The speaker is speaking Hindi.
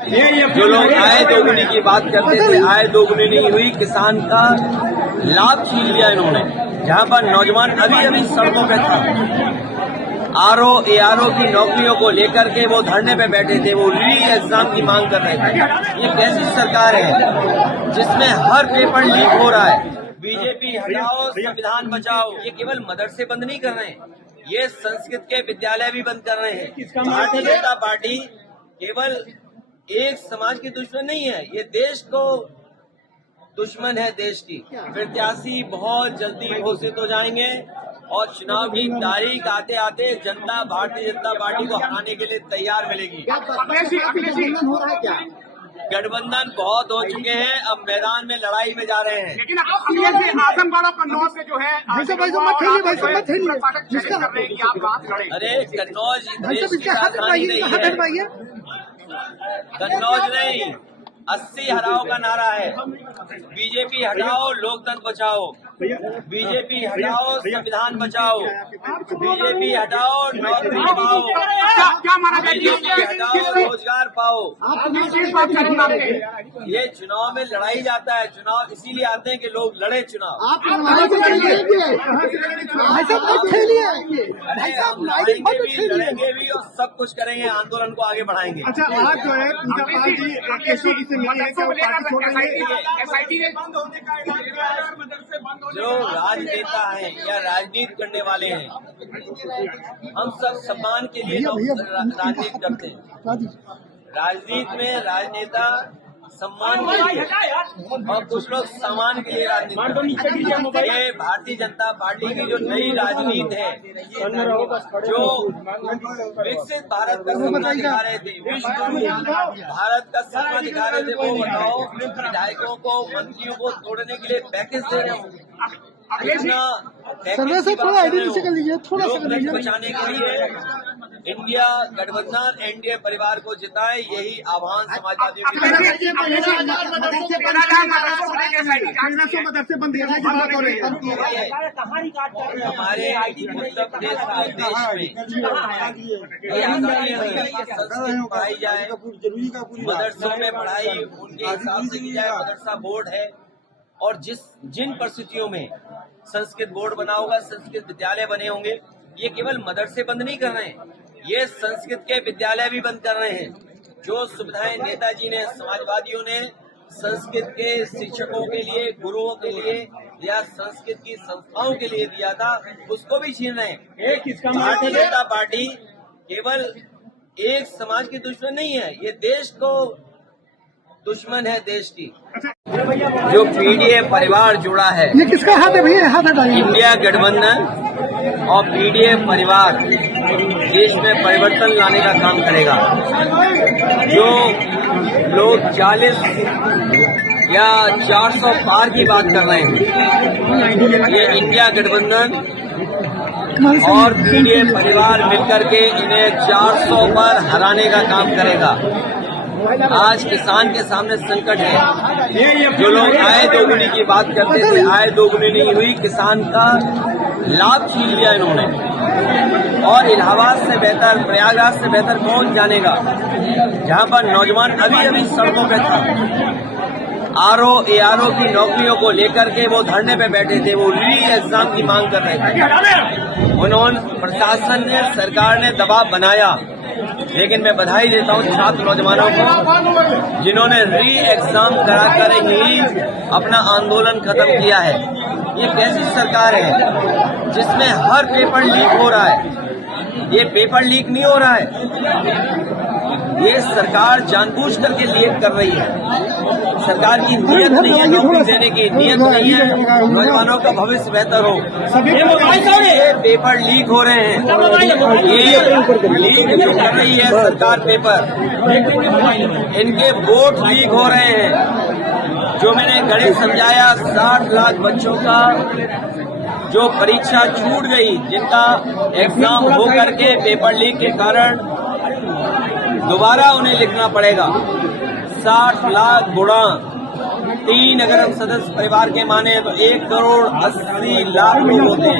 जो लोग आय दोगुनी की बात करते थे, आय दोगुनी नहीं हुई। किसान का लाभ छीन लिया इन्होंने। जहां पर नौजवान अभी अभी सड़कों पे था, आरओ एआरओ की नौकरियों को लेकर के वो धरने पे बैठे थे, वो री एग्जाम की मांग कर रहे थे। ये कैसी सरकार है जिसमें हर पेपर लीक हो रहा है? बीजेपी हटाओ, संविधान बचाओ। ये केवल मदरसे बंद नहीं कर रहे हैं, ये संस्कृत के विद्यालय भी बंद कर रहे हैं। भारतीय जनता पार्टी केवल एक समाज की दुश्मन नहीं है, ये देश को दुश्मन है। देश की प्रत्याशी बहुत जल्दी घोषित हो जाएंगे और चुनाव की तारीख आते आते जनता भारतीय जनता पार्टी को हराने के लिए तैयार मिलेगी। गठबंधन बहुत हो चुके हैं, अब मैदान में लड़ाई में जा रहे हैं। लेकिन आजमगढ़ और कन्नौज से जो है अरे कन्नौज देश की राजधानी नहीं है, कन्नौज नहीं। 80 हराओ का नारा है। बीजेपी हटाओ, लोकतंत्र बचाओ। बीजेपी हटाओ, संविधान बचाओ। बीजेपी हटाओ, नौकरी पाओ। बीजेपी हटाओ, रोजगार पाओ। ये चुनाव में लड़ाई जाता है। चुनाव इसीलिए आते हैं कि लोग लड़े चुनाव। लड़ेंगे भी और सब कुछ करेंगे, आंदोलन को आगे बढ़ाएंगे। अच्छा, आज जो है पूजा पार्टी केशरी से मिली है, जो राजनेता हैं या राजनीति करने वाले हैं, हम सब सम्मान के लिए राजनीति करते हैं। राजनीति में राजनेता सम्मान के लिए और कुछ लोग सम्मान के लिए राजनीति करते हैं। ये भारतीय जनता पार्टी की जो नई राजनीति है, जो विकसित भारत का सपना दिखा रहे थे, विश्व भारत का सपना दिखा रहे थे, वो बताओ विधायकों को, मंत्रियों को तोड़ने के लिए पैकेज दे रहे हो। सर्वे से थोड़ा आइडेंटिटी कर लीजिए, थोड़ा सा बचाने के लिए इंडिया गठबंधन एनडीए परिवार को जिताए, यही आह्वान समाजवादी हमारे उत्तर प्रदेश में संस्कृत पढ़ाई जाए, मदरसों में पढ़ाई उनके हिसाब से की जाए। मदरसा बोर्ड है और जिन परिस्थितियों में संस्कृत बोर्ड बना होगा, संस्कृत विद्यालय बने होंगे, ये केवल मदरसे बंद नहीं कर रहे हैं, ये संस्कृत के विद्यालय भी बंद कर रहे हैं। जो सुविधाएं नेताजी ने, समाजवादियों ने संस्कृत के शिक्षकों के लिए, गुरुओं के लिए या संस्कृत की संस्थाओं के लिए दिया था, उसको भी छीन रहे हैं। भारतीय जनता पार्टी केवल एक समाज की दुश्मन नहीं है, ये देश को दुश्मन है। देश की जो पीडीए परिवार जुड़ा है, ये किसका हाथ है भैया? हाथ हटाइए। इंडिया गठबंधन और पीडीए परिवार देश में परिवर्तन लाने का काम करेगा। जो लोग 40 या 400 पार की बात कर रहे हैं, ये इंडिया गठबंधन और पीडीए परिवार मिलकर के इन्हें 400 पर हराने का काम करेगा। आज किसान के सामने संकट है। जो लोग आय दोगुनी की बात करते थे, आय दोगुनी नहीं हुई। किसान का लाभ छीन लिया इन्होंने। और इलाहाबाद से बेहतर, प्रयागराज से बेहतर कौन जानेगा? जहां पर नौजवान अभी अभी सड़कों पे था, आरओ एआरओ की नौकरियों को लेकर के वो धरने पे बैठे थे, वो री एग्जाम की मांग कर रहे थे। उन्होंने, प्रशासन ने, सरकार ने दबाव बनाया, लेकिन मैं बधाई देता हूं छात्र नौजवानों को जिन्होंने री एग्जाम कराकर ही अपना आंदोलन खत्म किया है। ये कैसी सरकार है जिसमें हर पेपर लीक हो रहा है? ये पेपर लीक नहीं हो रहा है, ये सरकार जानबूझ करके लीक कर रही है। सरकार की नीयत नहीं है नौकरी देने की, नीयत नहीं है नौजवानों का भविष्य बेहतर हो। ये पेपर लीक हो रहे हैं, ये लीक कर रही है सरकार पेपर, इनके वोट लीक हो रहे हैं। जो मैंने गणित समझाया, 60 लाख बच्चों का जो परीक्षा छूट गई, जिनका एग्जाम हो करके पेपर लीक के कारण दोबारा उन्हें लिखना पड़ेगा। 60 लाख गुणा 3 अगर हम सदस्य परिवार के माने तो 1 करोड़ 80 लाख लोग होते हैं।